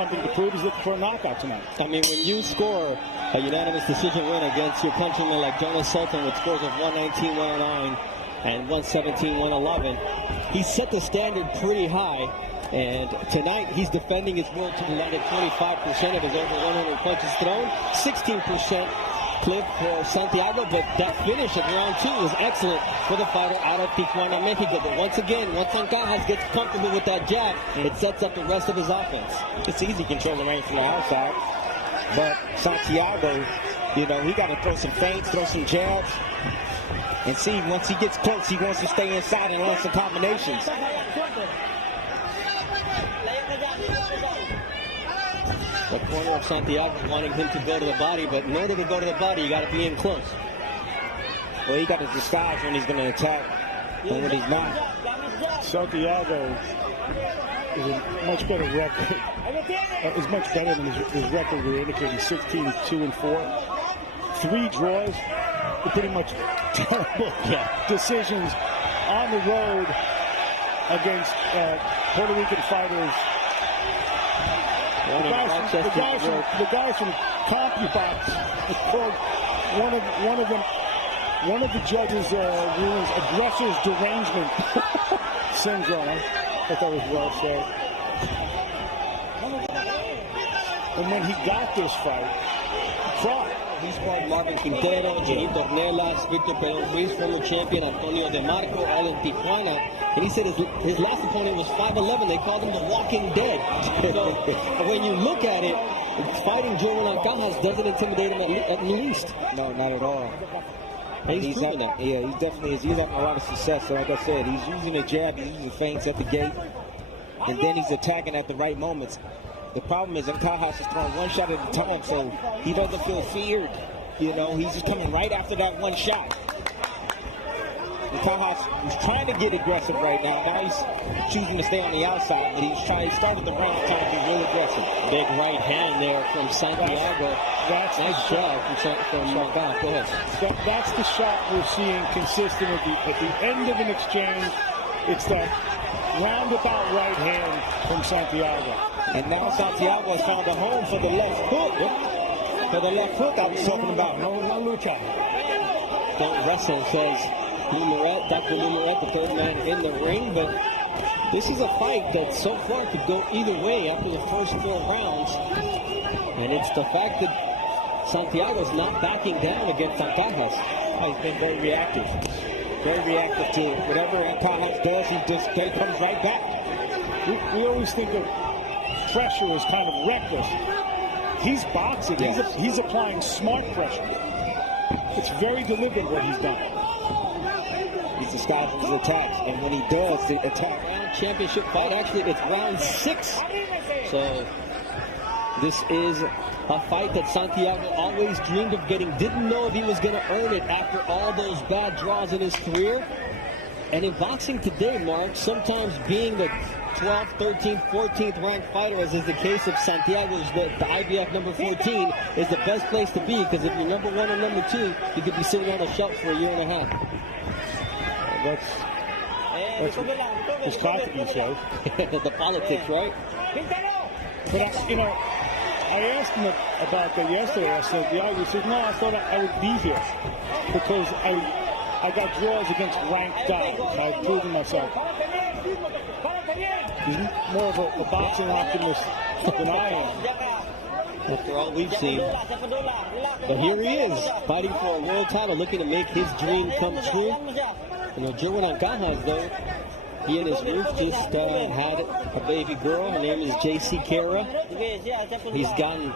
Something to prove. He's looking for a knockout tonight. I mean, when you score a unanimous decision win against your countrymen like Jonas Sultan with scores of 119, 109, and 117, 111, he set the standard pretty high. And tonight, he's defending his world title at 25% of his over 100 punches thrown, 16% clip for Santiago, but that finish of round 2 was excellent for the fighter out of Tijuana, Mexico. But once again, once Ancajas gets comfortable with that jab, it sets up the rest of his offense. It's easy controlling range from the outside, but Santiago, you know, he got to throw some feints, throw some jabs, and see, once he gets close, he wants to stay inside and learn some combinations. The corner of Santiago wanting him to go to the body, but in order to go to the body, you got to be in close. Well, he got to disguise when he's going to attack and when he's not. Santiago is a much better record. Is much better than his record we're indicating, 16-2-4. 3 draws, pretty much terrible decisions on the road against Puerto Rican fighters. The guy from CompuBox called one of the judges' rulings aggressors derangement syndrome. I thought that was well said. And when he got this fight, he cried. He's fought Marvin Quintero, Janito Ornelas, Victor Pedro Ruiz, former champion Antonio De Marco, all in Tijuana. And he said his last opponent was 5'11". They called him the Walking Dead. So when you look at it, fighting Jerwin Ancajas doesn't intimidate him at least. No, not at all. And he's proven that. Yeah, he definitely is. He's having a lot of success. So like I said, he's using a jab, he's using feints at the gate, and then he's attacking at the right moments. The problem is Ancajas is throwing one shot at a time, so he doesn't feel feared. You know, he's just coming right after that one shot. Ancajas was trying to get aggressive right now. Now he's choosing to stay on the outside, but he started the round trying to be really aggressive. Big right hand there from Santiago. That's nice shot from Ancajas. Go ahead. That's the shot we're seeing consistent at the end of an exchange. It's that roundabout right hand from Santiago. And now Santiago has found a home for the left hook. For the left hook I was talking about. No lucha. Don't wrestle, says Dr. Lumaret, the third man in the ring. But this is a fight that so far could go either way after the first 4 rounds. And it's the fact that Santiago's not backing down against Ancajas. He's been very reactive. Very reactive to whatever Ancajas does, he comes right back. We always think of pressure is kind of reckless. He's boxing. Yes. He's applying smart pressure. It's very deliberate what he's done. He's disguising his attacks, and when he does the attack, championship fight. Actually, it's round 6. So this is a fight that Santiago always dreamed of getting. Didn't know if he was going to earn it after all those bad draws in his career. And in boxing today, Mark, sometimes being the 12th, 13th, 14th ranked fighter, as is the case of Santiago's, the IBF number 14, is the best place to be, because if you're number 1 or number 2, you could be sitting on a shelf for a year and a half. That's what his talking shows. The politics, right? But, I asked him about that yesterday. I said, he said, no, I thought I would be here because I got draws against ranked guys. I was proving myself. He's more of a boxing optimist than I am. After all we've seen. But here he is, fighting for a world title, looking to make his dream come true. Jerwin Ancajas, though, he and his wife just had a baby girl. Her name is J.C. Kara. He's gotten,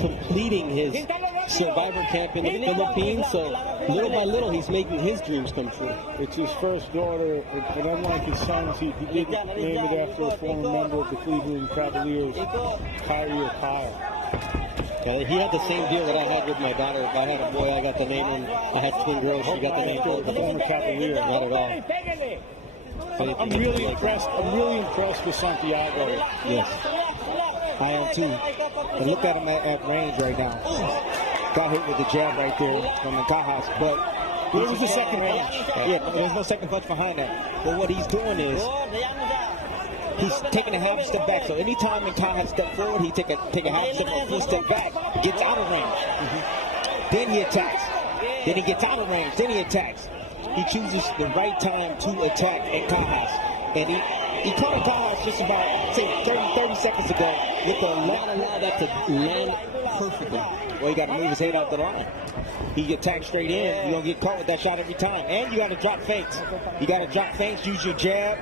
completing his survivor camp in the Philippines. So little by little, he's making his dreams come true. It's his first daughter, but unlike his sons, he did name it after a former member of the Cleveland Cavaliers, Kyrie or Kyle. He had the same deal that I had with my daughter. If I had a boy, I got the name, and I had twin girls, she got the name. The former Cavalier. Not at all. I'm really impressed. I'm really impressed with Santiago. Yes, I am too. And look at him at range right now. Got hit with the jab right there from Ancajas, but it was the second punch. Yeah, but there's no second punch behind that. But what he's doing is he's taking a half step back. So anytime Ancajas step forward, he take a half step or full step back, gets out of range. Then he attacks. Then he gets out of range. Then he attacks. He chooses the right time to attack Ancajas. And he caught Ancajas just about, say, 30 seconds ago with a Not allow that to land perfectly. well, you got to move his head out the line. He attacks straight in. You're going to get caught with that shot every time. And you got to drop feints. You got to drop feints, use your jab,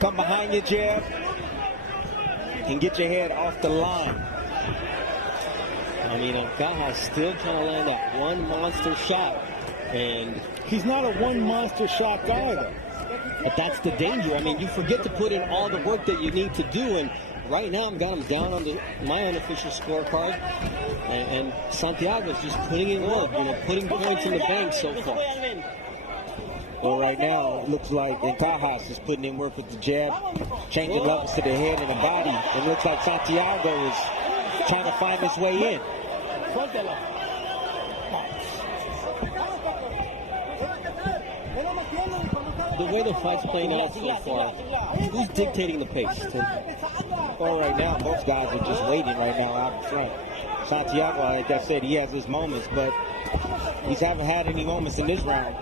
come behind your jab, and get your head off the line. I mean, Ancajas still trying to land that one monster shot. And He's not a one monster shot guy, though. but that's the danger. I mean, you forget to put in all the work that you need to do. And right now, I've got him down on my unofficial scorecard. And Santiago's just putting in work, putting points in the bank so far. Well, right now, it looks like Ancajas is putting in work with the jab, changing levels to the head and the body. It looks like Santiago is trying to find his way in. The way the fight's playing out so far, who's dictating the pace? Well, right now, both guys are just waiting right now out in front. Santiago, like I said, he has his moments, but he hasn't had any moments in this round.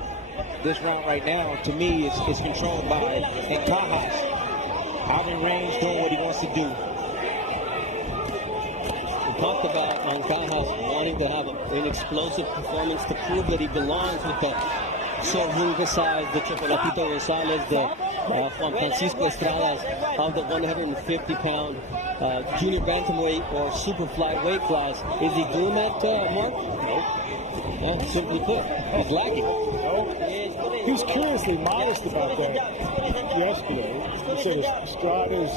This round right now, to me, is controlled by Ancajas. Out in range, doing what he wants to do. We talked about Ancajas wanting to have an explosive performance to prove that he belongs with the Sorrunga size, the Chocolatito Gonzalez, the Juan Francisco Estradas of the 150-pound junior bantamweight or super flyweight class. Is he doing that, Mark? No. Well, simply put, he's lacking. He was curiously modest about that yesterday. He said Estrada's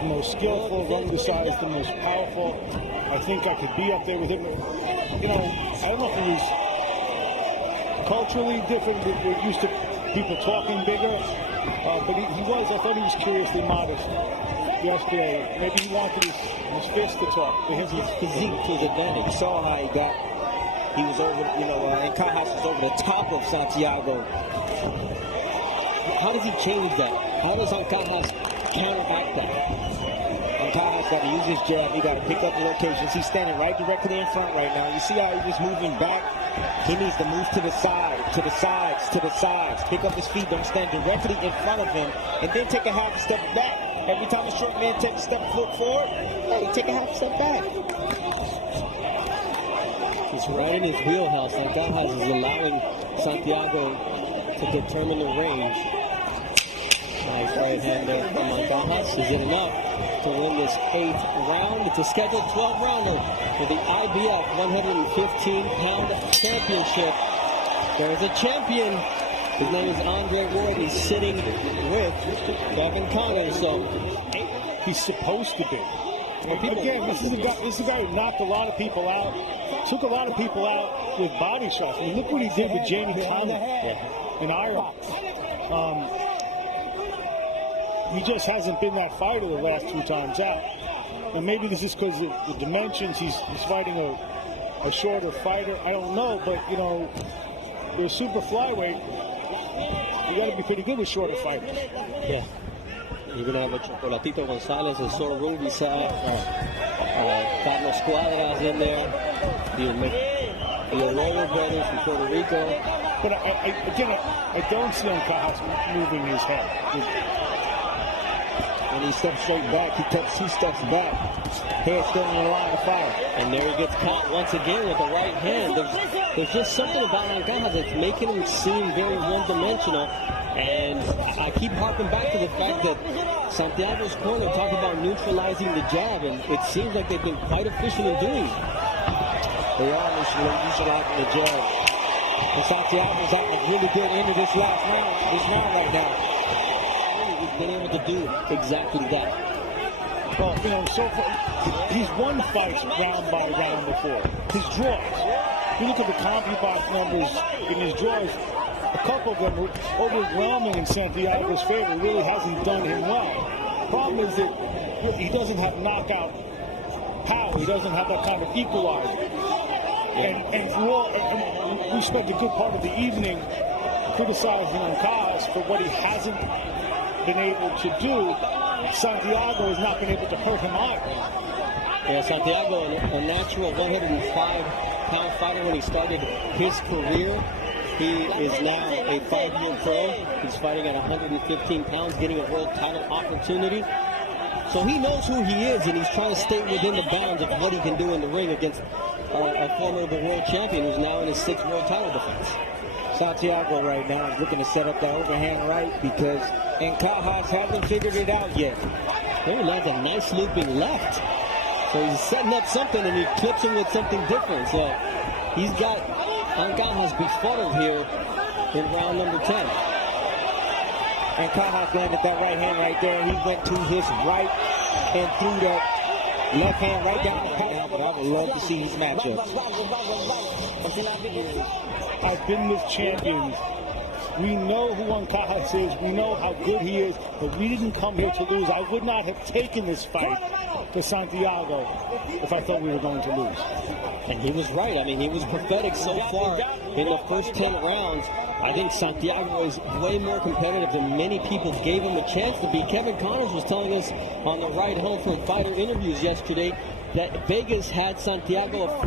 the most skillful, undersized, the most powerful. I think I could be up there with him. I don't know if he was culturally different. We're used to people talking bigger. But he was, I thought he was curiously modest yesterday. Maybe he wanted his fist to talk. His physique to his advantage. You saw how he was over, Ancajas was over the top of Santiago. How does he change that? How does Ancajas counteract that? Ancajas got to use his jab. He got to pick up the locations. He's standing right directly in front right now. You see how he's just moving back? He needs to move to the side, to the sides, to the sides. Pick up his feet. Don't stand directly in front of him. And then take a half a step back. Every time a short man takes a step forward, hey, take a half a step back. He's right in his wheelhouse. Ancajas is allowing Santiago to determine the range. Nice right hand there from Ancajas. Is it enough to win this 8th round? It's a scheduled 12-rounder for the IBF 115-pound championship. There's a champion. His name is Andre Ward. He's sitting with Kevin Connors. So he's supposed to be. Again, this is a guy who knocked a lot of people out, took a lot of people out with body shots. I mean, look what he did with Jamie Thomas in Ireland. He just hasn't been that fighter the last 2 times out. And maybe this is because of the dimensions. He's fighting a shorter fighter. I don't know, but, with super flyweight, you got to be pretty good with shorter fighters. Yeah. You're going to have a Chocolatito Gonzalez, a Sorrunga side, Carlos Cuadras in there, the Arroyo brothers from Puerto Rico. But I don't see Ancajas moving his head. When he steps straight back, he takes 2 steps back. Head still in the line of fire. And there he gets caught once again with the right hand. There's just something about Ancajas that's making him seem very one-dimensional. And I keep harping back to the fact that Santiago's corner talked about neutralizing the jab, and it seems like they've been quite efficient in doing it. They are neutralizing the jab. And Santiago's out a really good end of this round right now. He's been able to do exactly that. Well, so far, he's won fights round by round before. His draws. You look at the CompuBox numbers in his draws, a couple of them were overwhelming in Santiago's favor. It really hasn't done him well. The problem is that he doesn't have knockout power. He doesn't have that kind of equalizer. And we spent a good part of the evening criticizing Ancajas for what he hasn't been able to do. Santiago has not been able to hurt him out. Yeah, Santiago, a natural 105-pound fighter when he started his career. He is now a 5-year pro. He's fighting at 115 pounds, getting a world title opportunity. So he knows who he is, and he's trying to stay within the bounds of what he can do in the ring against a former world champion who's now in his 6th world title defense. Santiago right now is looking to set up that overhand right because Ancajas hasn't figured it out yet. There he lands a nice looping left. So he's setting up something and he clips him with something different. So he's got Ancajas befuddled here in round number 10. Ancajas landed that right hand right there. He went to his right and threw that left hand right down the path. But I would love to see his matchup. I've been with champions. We know who Ancajas is. We know how good he is, but we didn't come here to lose. I would not have taken this fight to Santiago if I thought we were going to lose. And he was right. I mean, he was prophetic so far in the first 10 rounds. I think Santiago is way more competitive than many people gave him a chance to be. Kevin Connors was telling us on the ride home from fighter interviews yesterday that Vegas had Santiago a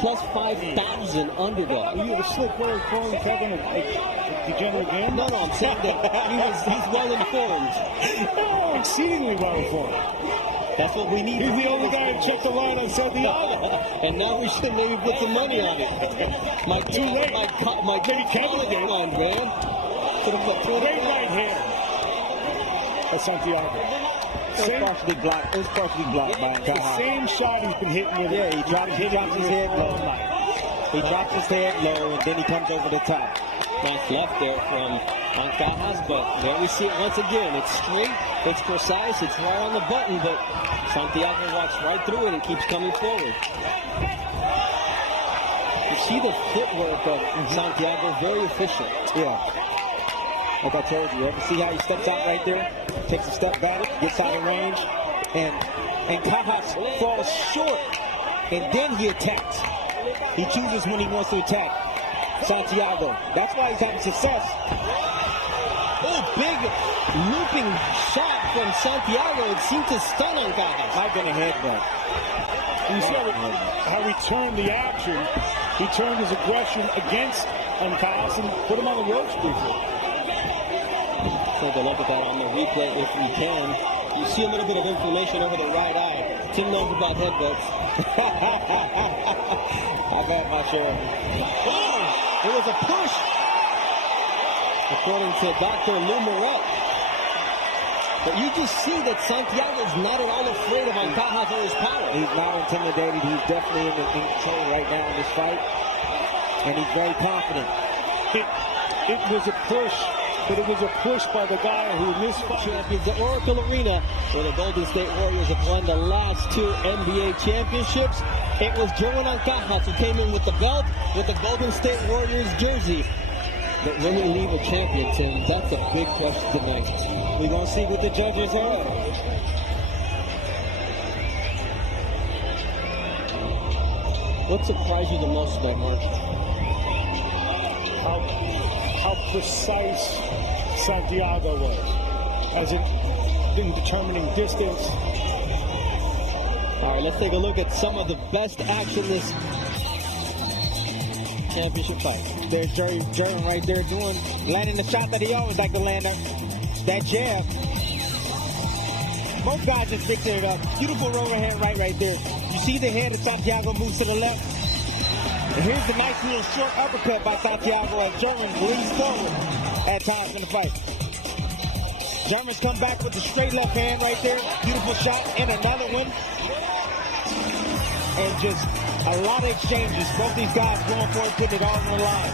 plus 5,000 underdog. Are you a slick word calling Kevin a degenerate game? No, I'm saying that he's well informed. Oh, exceedingly well informed. That's what we need. He's the only guy who checked the line on Santiago. And now we should maybe put some money on it. My Kevin did one, man. Great right hand by Santiago. It was partially blocked by The Ancajas. same shot he's been hitting with. Yeah, he drops his head low. He drops his head low, and then he comes over the top. Nice left there from Ancajas, but there we see it once again. It's straight, it's precise, it's right on the button, but Santiago walks right through it and keeps coming forward. You see the footwork of Santiago, very efficient. Yeah. Like I told you, ever see how he steps out right there? Takes a step back, gets out of range, and Ancajas falls short, and then he attacks. He chooses when he wants to attack Santiago. That's why he's having success. Oh, big looping shot from Santiago. It seemed to stun Ancajas. Might have been a headbutt. You see how he turned the action. He turned his aggression against Ancajas and put him on the ropes briefly. Take a look at that on the replay if we can. You see a little bit of inflammation over the right eye. Tim knows about headbutts. I've had my share. Oh, it was a push, according to Dr. Lou Moret. But you just see that Santiago's not at all afraid of Ancajas or his power. He's not intimidated. He's definitely in control right now in this fight. And he's very confident. It was a push, but it was a push by the guy who in this fight. Champions at Oracle Arena, where the Golden State Warriors have won the last 2 NBA championships. It was Jerwin Ancajas who came in with the belt, with the Golden State Warriors jersey. But will he leave a champion, Tim? That's a big question tonight. We're going to see what the judges have. What surprised you the most about March? How precise Santiago was as in determining distance. All right, let's take a look at some of the best action this championship fight. There's Jerwin right there landing the shot that he always like to land on. That jab. Both guys just fixing it up. Beautiful overhand right there. You see the head of Santiago moves to the left. And here's the nice little short uppercut by Santiago as Jerwin leans forward at times in the fight. Jerwin's come back with the straight left hand right there. Beautiful shot and another one. And just a lot of exchanges. Both these guys going for it, putting it all on the line.